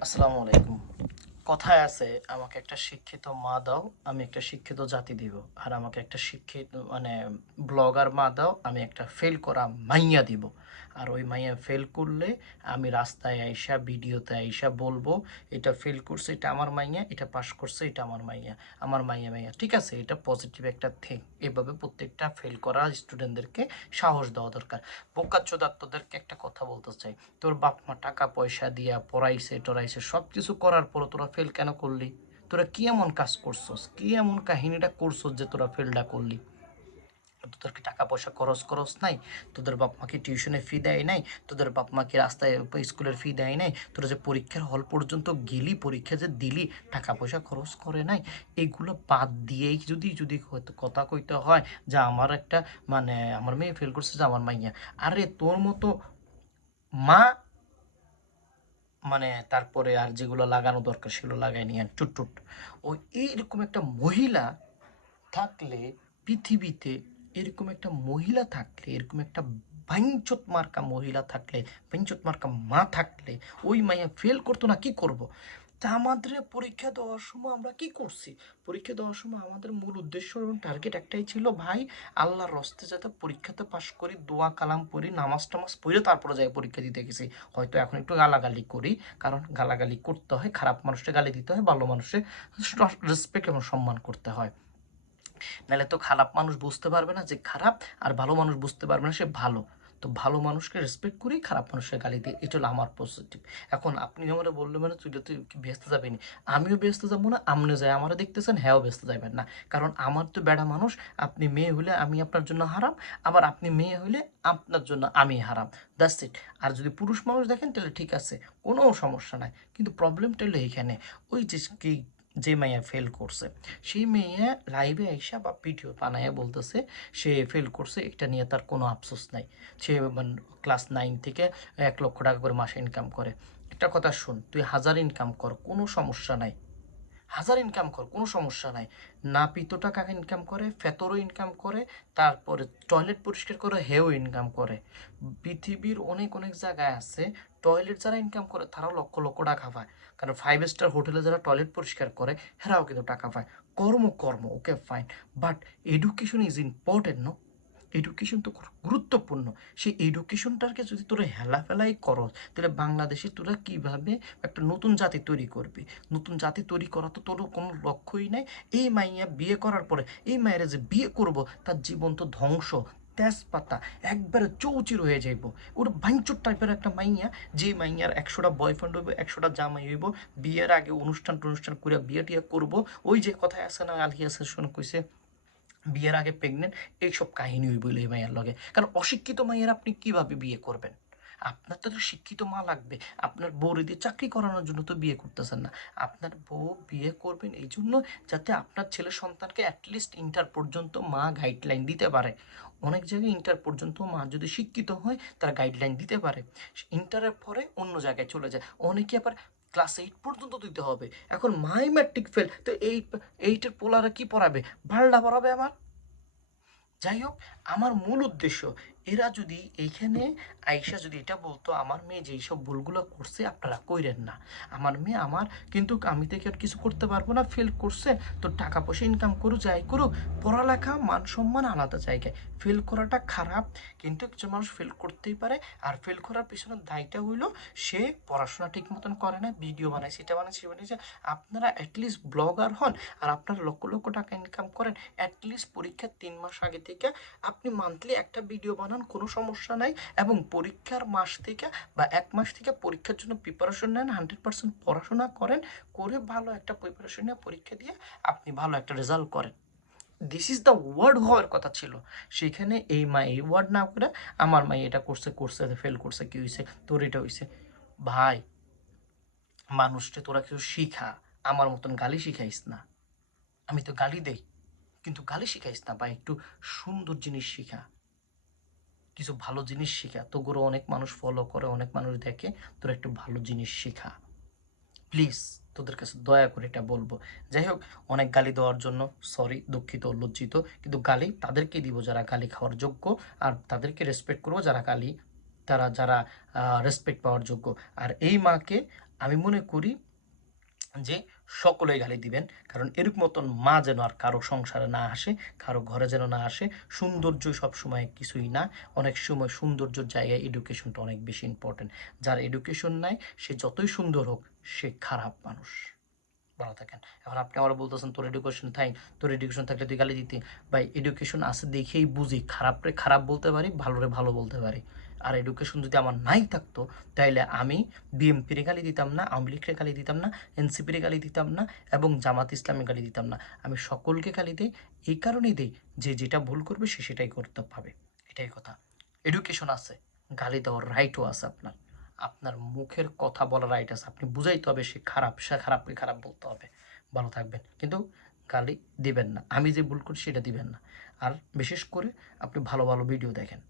আসসালামু আলাইকুম। কথায় আছে, আমাকে একটা শিক্ষিত মা দাও, আমি একটা শিক্ষিত জাতি দিব। আর আমাকে একটা শিক্ষিত মানে ব্লগার মা দাও, আমি একটা ফেল করা মাইয়া দিব। আর ওই মাইয়া ফেল করলে আমি রাস্তায় আইসা, ভিডিওতে আইসা বলব, এটা ফেল করছে, এটা আমার মাইয়া, এটা পাস করছে, এটা আমার মাইয়া আমার মাইয়া মাইয়া। ঠিক আছে, এটা পজিটিভ একটা থিং এভাবে প্রত্যেকটা ফেল করা স্টুডেন্টদেরকে সাহস দেওয়া দরকার। বোকা চোদাত্তদেরকে একটা কথা বলতে চাই। তোর বাপ মা টাকা পয়সা দিয়া পড়াইছে টরাইছে সব কিছু করার পরও তোরা ফেল কেন করলি? তোরা কি এমন কাজ করছস? কি এমন কাহিনীটা করছস যে তোরা ফেলটা করলি? তোদের কি টাকা পয়সা খরচ খরচ নাই? তোদের বাপ মাকে টিউশনে ফি দেয় নাই? তোদের বাপ মাকে রাস্তায় স্কুলের ফি দেয় নাই? তোরা যে পরীক্ষার হল পর্যন্ত গেলি, পরীক্ষা যে দিলি টাকা পয়সা খরচ করে নাই? এগুলো বাদ দিয়েই যদি যদি কথা কইতে হয় যে আমার একটা মানে আমার মেয়ে ফেল করছে যে আমার মাইয়া। আরে তোর মতো মা মানে তারপরে আর যেগুলো লাগানো দরকার সেগুলো লাগাই নিয়ে টুটটুট ওই এইরকম একটা মহিলা থাকলে পৃথিবীতে এরকম একটা মহিলা থাকলে, এরকম একটা ভাইঞ্চত মার্কা মহিলা থাকলে ভাইঞ্চত মার্কা মা থাকলে, ওই মাইয়া ফেল করতো না, কি করব। তা আমাদের পরীক্ষা দেওয়ার সময় আমরা কি করছি? পরীক্ষা দেওয়ার সময় আমাদের মূল উদ্দেশ্য এবং টার্গেট একটাই ছিল, ভাই, আল্লাহর রস্তে যাতে পরীক্ষাতে পাশ করি, দোয়া, কালাম পড়ি, নামাজ টামাজ পড়ে তারপরে যাই পরীক্ষা দিতে গেছি। হয়তো এখন একটু গালাগালি করি, কারণ গালাগালি করতে হয়, খারাপ মানুষকে গালি দিতে হয়, ভালো মানুষের রেসপেক্ট এবং সম্মান করতে হয়। নাহলে তো খারাপ মানুষ বুঝতে পারবে না যে খারাপ আর ভালো মানুষ বুঝতে পারবে না সে ভালো। তো ভালো মানুষকে রেসপেক্ট করেই খারাপ মানুষকে গালি দিই এটা হলো আমার পজিটিভ এখন আপনি আমার বললে মানে তুই তুই ব্যস্ত যাবেনি আমিও ব্যস্ত যাব না, আপনিও যাই আমারও দেখতেছেন, হ্যাঁও ব্যস্ত যাবেন না। কারণ আমার তো বেড়া মানুষ, আপনি মেয়ে হলে আমি আপনার জন্য হারাম, আবার আপনি মেয়ে হলে আপনার জন্য আমি হারাম। দ্যাটস ইট আর যদি পুরুষ মানুষ দেখেন তাহলে ঠিক আছে, কোনো সমস্যা নাই। কিন্তু প্রবলেমটা হলো এইখানে ওই যে যে মেয়ে ফেল করছে, সেই মেয়ে লাইভে আইসা বা ভিডিও বানায় বলতেছে, সে ফেল করছে, এটা নিয়ে তার কোনো আফসোস নাই। সে ক্লাস নাইন থেকে এক লক্ষ টাকা করে মাসে ইনকাম করে। একটা কথা শুন, তুই হাজার ইনকাম কর, কোনো সমস্যা নাই। হাজার ইনকাম কর, কোনো সমস্যা নাই। না পিতো টাকা ইনকাম করে? ফেতরও ইনকাম করে, তারপরে টয়লেট পরিষ্কার করে, হেও ইনকাম করে। পৃথিবীর অনেক অনেক জায়গায় আছে টয়লেট যারা ইনকাম করে, তারাও লক্ষ লক্ষ টাকা পায়। কারণ ফাইভ স্টার হোটেলে যারা টয়লেট পরিষ্কার করে, হেরাও কিন্তু টাকা পায়। কর্ম কর্ম okay fine but education is important no education তো গুরুত্বপূর্ণ। সেই এডুকেশনটাকে যদি তোরা হেলাফেলাই করস, তাহলে বাংলাদেশে তোরা কীভাবে একটা নতুন জাতি তৈরি করবি? নতুন জাতি তৈরি করা তো তোর কোনো লক্ষ্যই নাই। এই মাইয়া বিয়ে করার পরে, এই মায়েরা যে বিয়ে করব, তার জীবন তো ধ্বংস, তেজপাতা, একবারে চৌচির হয়ে যাইব। ওর ভাঙচুর টাইপের একটা মাইয়া যে মাইয়ার একশোটা বয়ফ্রেন্ড হইব, একশোটা জামাই হইব, বিয়ের আগে অনুষ্ঠান টনুষ্ঠান করে বিয়ে টিয়ে করব। ওই যে কথায় আছে না, আলহিয়া সেশন কইছে বিয়ের আগে প্রেগনেন্ট এইসব কাহিনী হইব এই মাইয়ার লগে। কারণ অশিক্ষিত মাইয়ের আপনি কীভাবে বিয়ে করবেন? আপনার তো শিক্ষিত মা লাগবে। আপনার বউরে দিয়ে চাকরি করানোর জন্য তো বিয়ে করতেছেন না। আপনার বউ বিয়ে করবেন এই জন্য যাতে আপনার ছেলে সন্তানকে অ্যাটলিস্ট ইন্টার পর্যন্ত মা গাইডলাইন দিতে পারে। অনেক জায়গায় ইন্টার পর্যন্ত মা যদি শিক্ষিত হয়, তারা গাইডলাইন দিতে পারে। ইন্টারের পরে অন্য জায়গায় চলে যায়। অনেকে আবার ক্লাস এইট পর্যন্ত দিতে হবে। এখন মাই ম্যাট্রিক ফেল তো এইট এইটের পোলারা কি পড়াবে? ভালটা পড়াবে আমার? যাই হোক, আমার মূল উদ্দেশ্য এরা যদি এইখানে আইসা যদি এটা বলতো, আমার মেয়ে যেই সব ভুলগুলো করছে, আপনারা কইরেন না। আমার মেয়ে আমার, কিন্তু আমি থেকে আর কিছু করতে পারব না ফেল করছে। তো টাকা পয়সা ইনকাম করুক, যাই করুক, পড়ালেখা, মান সম্মান আলাদা জায়গায়। ফেল করাটা খারাপ, কিন্তু কিছু মানুষ ফেল করতেই পারে। আর ফেল করার পিছনে দায়টা হইল, সে পড়াশোনা ঠিক মতন করে না ভিডিও বানায় সেটা বানায় সে বানিয়েছে আপনারা অ্যাটলিস্ট ব্লগার হন, আর আপনারা লক্ষ লক্ষ টাকা ইনকাম করেন। অ্যাটলিস্ট পরীক্ষার তিন মাস আগে থেকে আপনি মান্থলি একটা ভিডিও বানান কোনো সমস্যা নাই এবং পরীক্ষার মাস থেকে বা এক মাস থেকে পরীক্ষার জন্য প্রিপারেশন নেন হান্ড্রেড পার্সেন্ট পড়াশোনা করেন, করে ভালো একটা প্রিপারেশন নিয়ে পরীক্ষা দিয়ে আপনি ভালো একটা রেজাল্ট করেন। দিস ইজ দ্য ওয়ার্ড হওয়ার কথা ছিল। সেখানে এই মা, এই ওয়ার্ড না করে আমার মা এটা করছে করছে ফেল করছে, কি হয়েছে তোর এটা হয়েছে ভাই মানুষকে তোরা কিছু শিখা, আমার মতন গালি শিখাইস না। আমি তো গালি দেই, কিন্তু গালি শিখাইস না বা একটু সুন্দর জিনিস শিখা। কিছু ভালো জিনিস শিখা তোগুলো অনেক মানুষ ফলো করে, অনেক মানুষ দেখে, তোরা একটু ভালো জিনিস শেখা। প্লিজ তোদের কাছে দয়া করে এটা বলব। যাই হোক, অনেক গালি দেওয়ার জন্য সরি দুঃখিত, লজ্জিত, কিন্তু গালি তাদেরকে দিব যারা গালি খাওয়ার যোগ্য, আর তাদেরকে রেসপেক্ট করব যারা গালি, তারা যারা রেসপেক্ট পাওয়ার যোগ্য। আর এই মাকে আমি মনে করি যে সকলেই গালি দিবেন, কারণ এরকম মতন মা যেন আর কারও সংসারে না আসে, কারও ঘরে যেন না আসে, সৌন্দর্য সবসময় কিছুই না। অনেক সময় সৌন্দর্যের জায়গায় এডুকেশনটা অনেক বেশি ইম্পর্টেন্ট যার এডুকেশন নাই, সে যতই সুন্দর হোক, সে খারাপ মানুষ। ভালো থাকেন। এখন আপনি আবার বলতেছেন, তোর এডুকেশন থাই, তোর এডুকেশন থাকলে তুই গালি দিতি। ভাই এডুকেশন আছে দেখেই বুঝি, খারাপরে খারাপ বলতে পারি, ভালোরে ভালো বলতে পারি। আর এডুকেশন যদি আমার নাই থাকতো, তাইলে আমি বিএমপির গালি দিতাম না, আওয়ামী লীগের গালি দিতাম না এনসিপির গালি দিতাম না এবং জামাত ইসলামের গালি দিতাম না। আমি সকলকে গালি দিই, এই কারণেই দিই যে যেটা ভুল করবে সে সেটাই করতে পাবে। এটাই কথা। এডুকেশন আছে, গালি দেওয়ার রাইটও আছে আপনার। আপনার মুখের কথা বলার রাইট আছে। আপনি বুঝাইতে হবে সে খারাপ, সে খারাপকে খারাপ বলতে হবে। ভালো থাকবেন। কিন্তু গালি দিবেন না। আমি যে ভুল করছি সেটা দিবেন না। আর বিশেষ করে আপনি ভালো ভালো ভিডিও দেখেন।